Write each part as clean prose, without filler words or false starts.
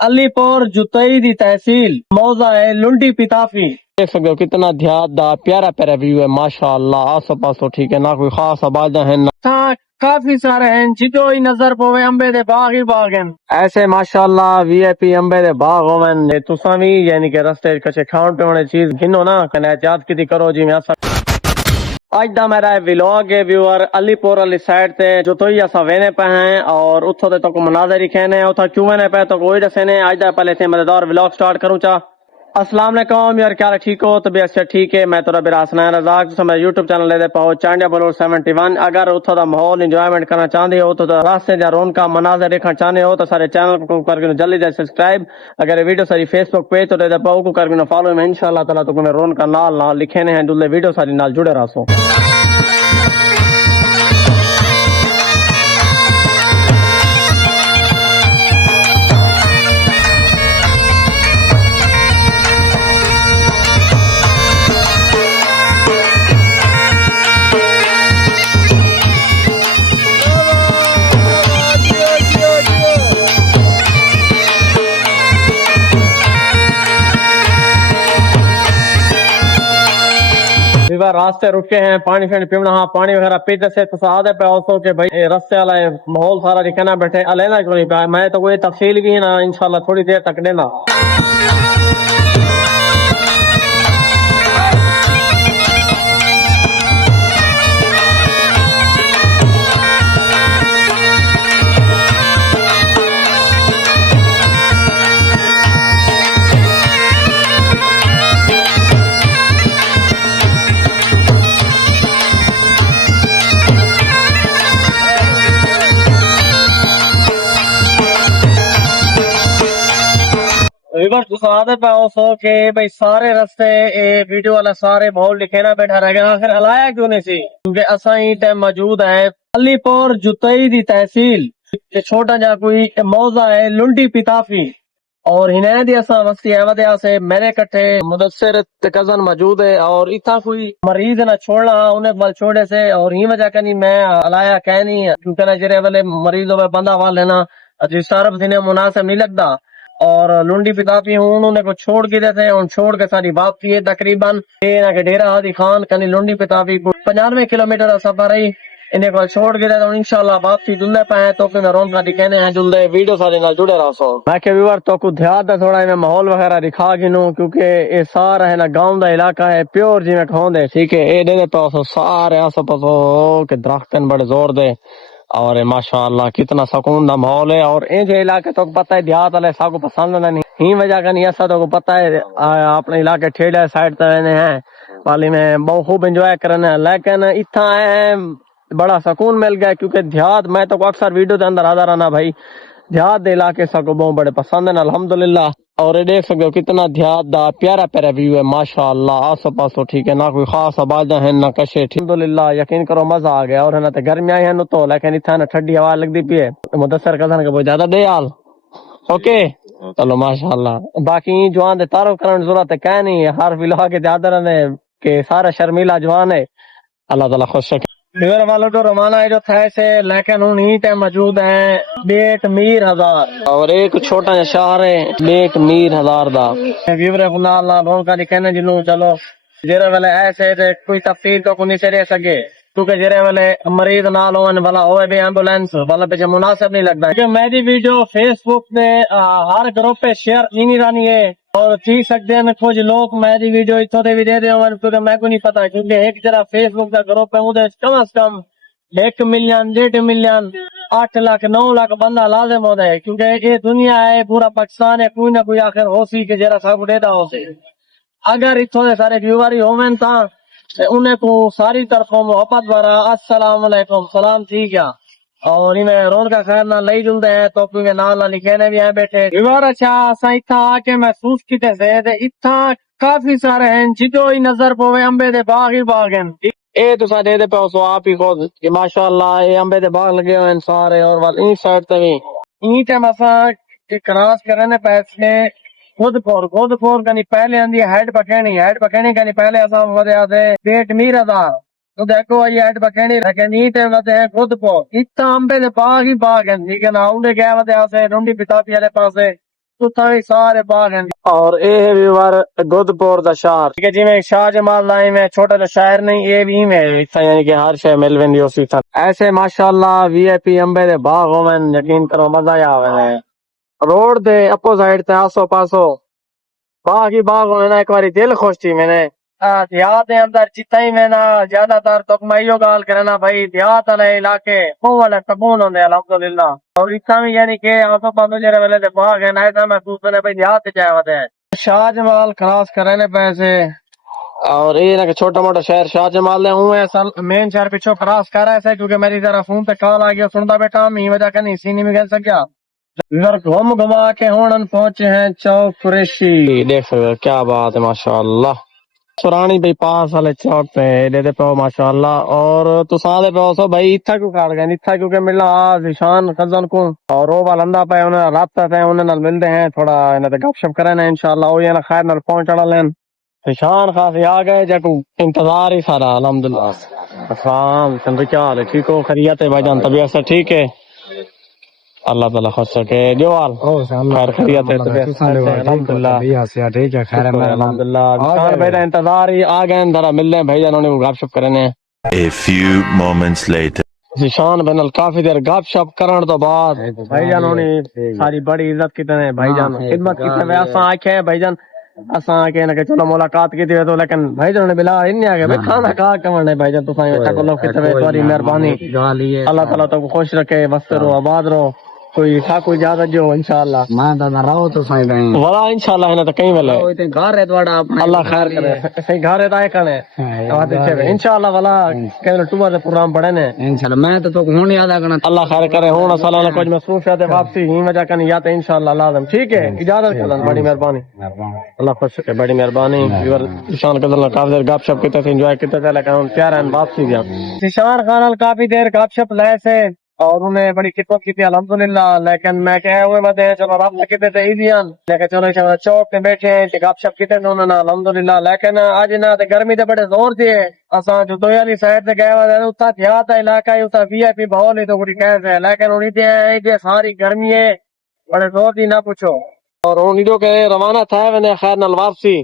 علی پور جتئی دی تحصیل موضع ہے لنڈی پتافی. دیکھ سکتے ہو کتنا دیہات دا پیارا پیارا ویو ہے ماشاء اللہ. آسو پاسو ٹھیک ہے نہ کوئی خاص آبادیاں ہیں نہ کافی سارے ہیں جدو ہی نظر پوے امبے دے باغ ہی باغ ہیں ایسے ماشاء اللہ وی آئی پی امبے دے باغ ہوون تساں بھی یعنی کہ رستے کچھ کھاؤن پیونے چیز گھنو نا کنے احتیاط کیتی کرو جی میں اج دا میرا ولاگ ہے ویور علی پور والی سائڈ تے جو تو ہی اسا وینے پے ہیں اور اتھو تے تو کو مناظر ہی کہنے اتھا کیوں وینے پے تو کوئی دسنے اج دا پہلے سے مزیدار ولاگ سٹارٹ کروں چا. السلام علیکم یار کیا ٹھیک ہو تو بھی اچھا ٹھیک ہے میں تو برا حسنین رزاق تو میرے یوٹیوب چینل دے پاؤ چانڈیا بلور 71 اگر اتھو دا ماحول انجوائمنٹ کرنا چاہندے ہو تو راستے دا رونقاں مناظر دیکھنا چاہندے ہو تو سارے چینل کو کر کے جلدی سے سبسکرائب اگر یہ ویڈیو ساری فیس بک پیج تو دے پاؤ کو کر کے فالو میں انشاءاللہ تعالی تو میں رونقاں نال لکھے نے ہیں دلے ویڈیو ساری نال جڑے رہو. راستے رکے ہیں پانی شانی پیونا ہاں پانی وغیرہ پیتے سے تو آدھے پہ اوسو کہ بھائی رستے والا ماحول سارا دکھنا بیٹھے علینا کیوں نہیں پیا میں تو کوئی تفصیل بھی نا انشاءاللہ تھوڑی دیر تک دینا. سو کہ بھائی سارے رستے ویڈیو والا سارے ماحول لکھے نا بیٹھا رہ گیا آخر ہلایا کیوں نہیں سی کیونکہ اساں ہی ٹائم موجود ہے علی پور جتئی دی تحصیل چھوٹا جا کوئی موضع ہے لنڈی پتافی اور ہنے دی اساں وستی ہے ودیا سے میرے کٹھے مدثر کزن موجود ہے اور اتھا کوئی مریض نہ چھوڑنا انہیں بل چھوڑے سے اور ہی وجہ کنی میں ہلایا کہنی کیونکہ نہ جرے والے مریض ہوئے بندہ وال لینا جی صرف دنے مناسب نہیں لگتا اور لنڈی پتافی ہوں انہوں نے کو چھوڑ کے دیتے ہیں چھوڑ کے ساری واپسی ہے تقریباً ڈیرہ ہادی خان کنی لنڈی پتافی 95 کلومیٹر کا سفر ہے انہیں کو چھوڑ کے دیتے ہیں انشاءاللہ واپسی جلدے پہ ہیں تو کہ میں رونقاں دی کہنے ہیں جلدے ویڈیو سارے نال جڑے رہو سو میں کہ ویور تو کو دیہات دا تھوڑا میں ماحول وغیرہ دکھا گنوں کیونکہ یہ سارا ہے نا گاؤں دا علاقہ ہے پیور جی میں کھون دے ٹھیک ہے اے دے پاسو سارے آسو پاسو کہ درخت بڑے زور دے اور ماشاءاللہ کتنا سکون دا ماحول ہے اور ان جو علاقے تو پتہ ہے دیہات والے سب کو پسند نہیں ہی وجہ کا نہیں ایسا تو کو پتہ ہے اپنے علاقے ٹھیڑے سائڈ تے رہنے ہیں والی میں بہت خوب انجوائے کرنے لیکن اتنا ہے بڑا سکون مل گیا کیونکہ دیہات میں تو اکثر ویڈیو دے اندر آتا رہنا بھائی دیہات دے علاقے سب کو بہت بڑے پسند ہیں الحمدللہ اور یہ دیکھ سکتے ہو کتنا دیہات دا پیارا پیارا ویو ہے ماشاءاللہ آسو پاسو ٹھیک ہے نہ کوئی خاص آبادیاں ہیں نہ کشے الحمدللہ یقین کرو مزہ آ گیا اور ہے نا تے گرمیاں ہیں نو تو لیکن اتنا نا ٹھنڈی ہوا لگدی پئی ہے مدثر کزن کے بہت زیادہ دے حال اوکے چلو ماشاءاللہ باقی جوان دے تعارف کرنے ضرورت ہے کہ نہیں ہر ولاگ کے زیادہ رہنے کہ سارا شرمیلا جوان ہے اللہ تعالیٰ خوش رکھے میرے والو تو رومانہ جو تھا سے لیکن ان ہی تے موجود ہیں بیٹ میر ہزار اور ایک چھوٹا سا شہر ہے بیٹ میر ہزار دا ویور خدا اللہ لوگوں کا کہنے جنوں چلو جرے والے ایسے تے کوئی تفصیل تو نہیں سے رہ سکے کیونکہ جرے والے مریض نال ہون والا ہوئے بھی ایمبولینس والا پہ مناسب نہیں لگتا کہ میری ویڈیو فیس بک پہ ہر گروپ پہ شیئر نہیں رانی ہے اور تھی سکتے ہیں کچھ لوگ میری ویڈیو اتھو دے بھی دے دے کیونکہ میں کو نہیں پتا کیونکہ ایک جرا فیس بک کا گروپ ہے ادھر کم از کم 1 ملین 1.5 ملین 8 لاکھ 9 لاکھ بندہ لازم ہوتا ہے کیونکہ یہ دنیا ہے پورا پاکستان ہے کوئی نہ کوئی آخر ہو سی کہ جرا سب دیتا ہو سی اگر اتھو دے سارے ویور ہی ہومن تا انہیں کو ساری طرفوں محبت بھرا السلام علیکم سلام ٹھیک ہے اور انہیں رون کا خیر نہ لئی جلدے ہیں تو کیونکہ نال نہ لکھے نے بھی ہیں بیٹھے ویور اچھا اساں اتھا آ کے محسوس کیتے سے اتھا کافی سارے ہیں جدو ہی نظر پوے امبے دے باغ ہی باغ ہیں اے تو سا دے پاسو آپ ہی خود کہ ماشاءاللہ اے امبے دے باغ لگے ہوئے ہیں سارے اور این سائڈ تے بھی این ٹائم اساں کراس کرنے پیسے خود پور کنی پہلے اندی ہیڈ پکینی کنی پہلے اساں ودیا سے بیٹ میر ہزار تو دیکھو یہ ہیڈ پکینی لیکن این ٹائم ودے ہیں خود پور اتنا امبے دے باغ ہی باغ ہیں ٹھیک ہے نا اونڈے گیا ودیا سے لنڈی پتافی والے پاسے تو بھی سارے باغ ہیں اور یہ ہے ویور گودپور دا شہر کہ جی میں شاہ جمال لائن میں چھوٹا جو شہر نہیں یہ بھی میں یعنی کہ ہر شے مل ویندی اسی طرح ایسے ماشاءاللہ وی آئی پی امبے دے باغ ہوون یقین کرو مزہ ہی آوے روڈ دے اپوزائٹ تے آسو پاسو باغ ہی باغ ہونے نا ایک باری دل خوش تھی میں نے دیہات دے اندر جتنا ہی میں نا زیادہ تر تو میں یہ گال کرنا بھائی دیہات والے علاقے وہ والے سکون ہوندے الحمدللہ اور اتنا بھی یعنی کہ آسو پاسو جڑے والے دے باغ ہیں ایسا محسوس ہونے بھائی دیہات تے جائے ہوتے ہیں شاہ جمال کراس کرنے پیسے اور یہ نا کہ چھوٹا موٹا شہر شاہ جمال ہے ہوں اصل مین شہر پیچھو کراس کر رہا ہے کیونکہ میری ذرا فون پہ کال آ گیا سنتا بیٹا میں وجہ کہ نہیں سینی میں گل سکیا ادھر گھوم گھما کے ہون پہنچے ہیں چوک قریشی دیکھ سکتے کیا بات ہے ماشاءاللہ سرانی بھائی پاس والے چوک پہ دے دے پاؤ ماشاءاللہ اور تو سادے پاؤ سو بھائی اتھا کیوں کاٹ گئے اتھا کیونکہ ملنا ذیشان خزن کو اور وہ والندا پہ انہیں رابطہ پہ انہیں نال ملتے ہیں تھوڑا انہیں گپ شپ کریں انشاءاللہ وہ یہ خیر نال پہنچنا لین ذیشان خاص آ گئے جاکو انتظار ہی سارا الحمدللہ السلام چندر کیا حال ہے ٹھیک ہو خیریت ہے بھائی جان طبیعت سے ٹھیک ہے اللہ تعالیٰ خوش رکھے جو حال خیر خیریت ہے طبیعت الحمدللہ ٹھیک ہے خیر الحمدللہ ذیشان بھائی دا انتظار ہی آ گئے ذرا مل لیں بھائی جان انہیں گپ شپ کرنے A few moments later. Zeeshan بھائی نال کافی دیر گپ شپ کرن تو بعد بھائی جان انہیں ساری بڑی عزت کیتے ہیں بھائی جان خدمت کیتے ہیں اساں آکھے بھائی جان اساں آکھے نا کہ چلو ملاقات کی تھی تو لیکن بھائی جان نے بلا نہیں آ گئے بھائی کھانا کھا کے بھائی جان تو تکلف کیتے ہوئے تمہاری مہربانی اللہ تعالیٰ تو خوش رکھے بستے رہو آباد رہو کوئی ٹھاکو اجازت جو انشاءاللہ میں دادا رہو تو سائیں گئے والا انشاءاللہ انہیں تو کہیں ملے گھر ہے تھوڑا اپنا اللہ خیر کرے صحیح گھر ہے تو آئے کھانے انشاءاللہ والا کہیں ٹوبا سے پروگرام پڑھے نے انشاءاللہ میں تو ہوں یاد کرنا اللہ خیر کرے ہوں اصلا کچھ مصروفیات واپسی ہی وجہ کرنی یا تو انشاءاللہ لازم ٹھیک ہے اجازت کرنا بڑی مہربانی اللہ خوش رکھے بڑی مہربانی شان قدر کافی دیر گپ شپ کیتے تھے انجوائے کیتے تھے لیکن پیار ہیں واپسی گیا شان خان کافی دیر گپ شپ لائے سے اور انہیں بڑی خدمت کی تھی الحمدللہ لیکن میں کہے ہوئے مدے چلو رب کیتے تھے ایدیاں لیکن چلو چوک پہ بیٹھے ہیں گپ شپ کیتے تھے انہوں نے الحمدللہ لیکن آج نہ گرمی تے بڑے زور تھی اساں جو دوئی والی سائڈ تے گئے ہوئے اتنا دیہات علاقہ ہے اتنا وی آئی پی ماحول ہی تو کچھ کہہ سے لیکن انہیں تے ساری گرمی ہے بڑے زور دی نہ پوچھو اور انہیں کے روانہ تھا میں خیر نال واپسی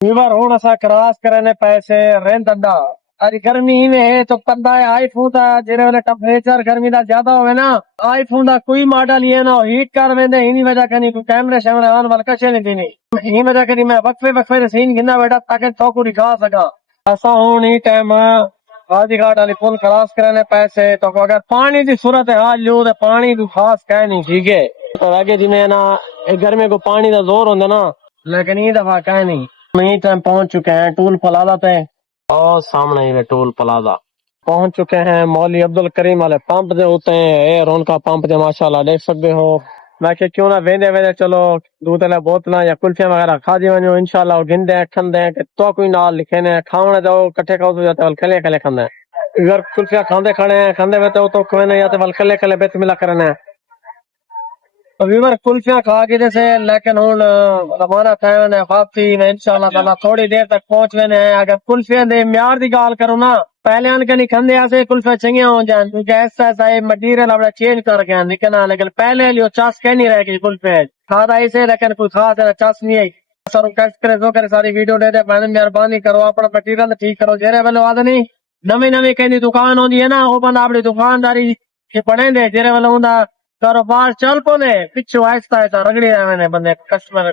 ویور ہوں اسا کراس کرنے پیسے رین دندا اری گرمی میں ہے تو بندہ آئی فون دا جڑے ویلے ٹمپریچر گرمی دا زیادہ ہوئے نا آئی فون دا کوئی ماڈل یہ نہ ہیٹ کر ویندے ہی نہیں وجہ کنی کوئی کیمرے شیمرے آن والا کچھ نہیں دینی ہی وجہ کنی میں وقفے دے سین گندا بیٹھا تاکہ تو کو دکھا سکا ایسا ہون ہی ٹائم غازی گھاٹ والی پل کراس کرنے پیسے تو اگر پانی دی صورت حال لو تے پانی کو خاص کہہ نہیں ٹھیک ہے تو آگے جی میں نا گرمی کو پانی دا زور ہوندا نا لیکن یہ دفعہ کہہ نہیں میں ٹائم پہنچ چکے ہیں ٹول پلازا تے اور سامنے ہی ٹول پلازا پہنچ چکے ہیں مولوی عبد الکریم والے پمپ دے ہوتے ہیں رون کا پمپ دے ماشاءاللہ دیکھ سکتے ہو میں کہ کیوں نہ ویندے چلو دو تلے بوتلاں یا کلفیاں وغیرہ کھا دی ونجو انشاءاللہ گن دیں کھن دیں کہ تو کوئی نال لکھے نے کھاونے دو کٹھے کھاؤ تو جاتے ول کھلے کھلے کھندے اگر کلفیاں کھاندے کھڑے ہیں کھندے وے تو کوئی نہیں جاتے ول کھلے کھلے بیت ملا کرنے ویور کلفیاں کھا کے جیسے لیکن ہوں روانہ تھے نے واپسی میں انشاءاللہ تعالی تھوڑی دیر تک پہنچ وینے ہیں اگر کلفیاں دے معیار دی گال کرو نا پہلے ان کے نہیں کھندے ایسے کلفیاں چنگیاں ہو جائیں کیونکہ ایسا ایسا مٹیریل اپنا چینج کر کے نکلنا لیکن پہلے لیو چاس کہ نہیں رہے گی کلفے کھادا اسے لیکن کوئی خاص چاس نہیں آئی سر ٹیسٹ کرے جو کرے ساری ویڈیو دے دے میں مہربانی کرو اپنا مٹیریل ٹھیک کرو جیرے والے وعدہ نہیں نویں کہیں دکان ہوندی ہے نا وہ بندہ اپنی دکانداری کے پڑھیں دے جیرے والے ہوندا کاروبار چل پونے پچھو آہستہ آہستہ رگڑی رہے نے بندے کسٹمر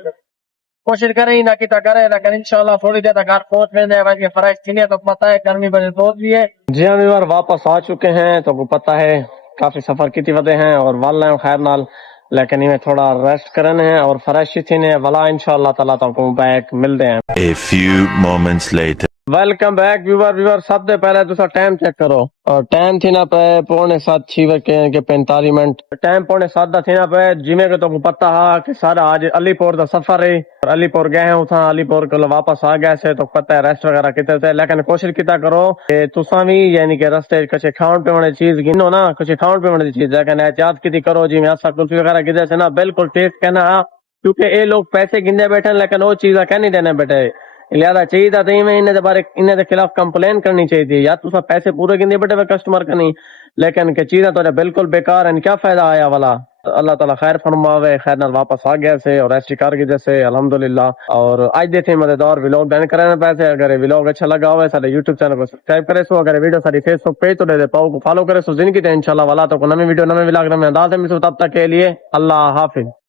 کوشش کرے ہی نہ کیتا کرے لیکن انشاءاللہ تھوڑی دیر تک گھر پہنچ ویندے ویسے فرائض تھینے تو پتہ ہے گرمی بڑی زور بھی ہے جی ہم ایک واپس آ چکے ہیں تو وہ پتہ ہے کافی سفر کی وجہ ہیں اور واللہ خیر نال لیکن میں تھوڑا ریسٹ کرنے ہیں اور فریش تھی نے والا انشاءاللہ تعالی تو کو بیک ملتے ہیں A few moments later. Welcome back viewer سب سے پہلے تو ٹائم چیک کرو اور ٹائم تھی نا پہ 6:45 کے 45 منٹ ٹائم 6:45 دا تھی نا پہ جمعے کے تو پتہ ہا کہ سارا آج علی پور دا سفر ہے اور علی پور گئے ہیں اتھا علی پور کو واپس آ گئے سے تو پتہ ہے ریسٹ وغیرہ کیتے تھے لیکن کوشش کیتا کرو کہ تساں بھی یعنی کہ رستے کچھ کھاؤن پیونے چیز گنو نا کچھ کھاؤن پیونے دی چیز لیکن احتیاط کیتی کرو جی میں ایسا کلفی وغیرہ کیتے سے نا بالکل ٹیسٹ کہنا کیونکہ اے لوگ پیسے گندے بیٹھے لیکن وہ چیزاں کہ نہیں دینے بیٹھے لہذا چاہیے تھا تو میں انہیں بارے انہیں دے خلاف کمپلین کرنی چاہیے تھی یا تو پیسے پورے گندے بیٹھے ہوئے کسٹمر کا نہیں لیکن کہ چیزیں تو بالکل بیکار ہیں کیا فائدہ آیا والا اللہ تعالیٰ خیر فرماوے خیر نال واپس آ گیا سے اور ایسی کار کی جیسے الحمدللہ اور آج دیتے مزیدار ولاگ ڈن کرنے پیسے اگر ولاگ اچھا لگا ہوئے سارے یوٹیوب چینل کو سبسکرائب کرے سو اگر ویڈیو ساری فیس بک پیج تو دے پاؤ کو فالو کرے سو زندگی تے انشاءاللہ والا تو نئی ویڈیو نئے ولاگ میں انداز میں تب تک کے لیے اللہ حافظ